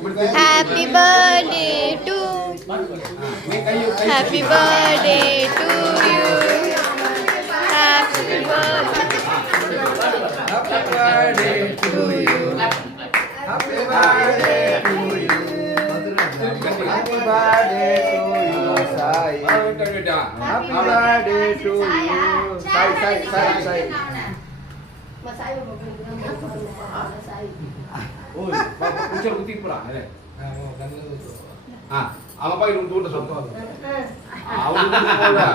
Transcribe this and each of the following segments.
Happy birthday to Happy birthday to you. Happy birthday to you. Happy birthday to you. Happy birthday to you, Sai. Happy birthday to you. Sai. Oh, bapak ucap putih pula, ada. Ah, apa pakai dulu dah soto. Ah, udah dah.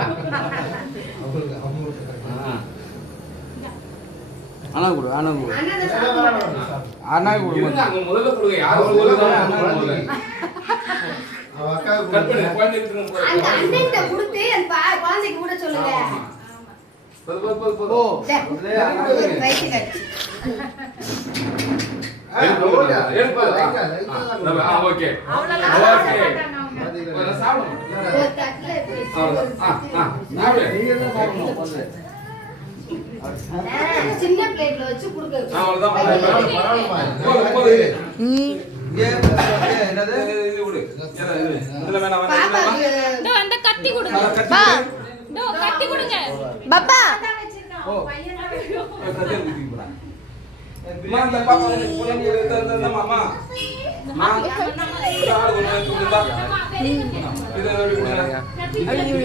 Anak guru. Anak guru. Ini nggak ngomong lagi perlu ya. Ngomong lagi. Kualnya itu ngomong. அந்த அண்ணன்ட்ட கொடுத்து அந்த குழந்தைக்கு கூட சொல்லுங்க. Betul. Oh, right cut. Okay. சின்ன பிளேட்ல வச்சு கொடுங்க. அந்த கத்தி கொடுங்க. கத்தி கொடுங்க. பாப்பா. Mama, papa, pulang dia tanda mama. Mama. Ayun,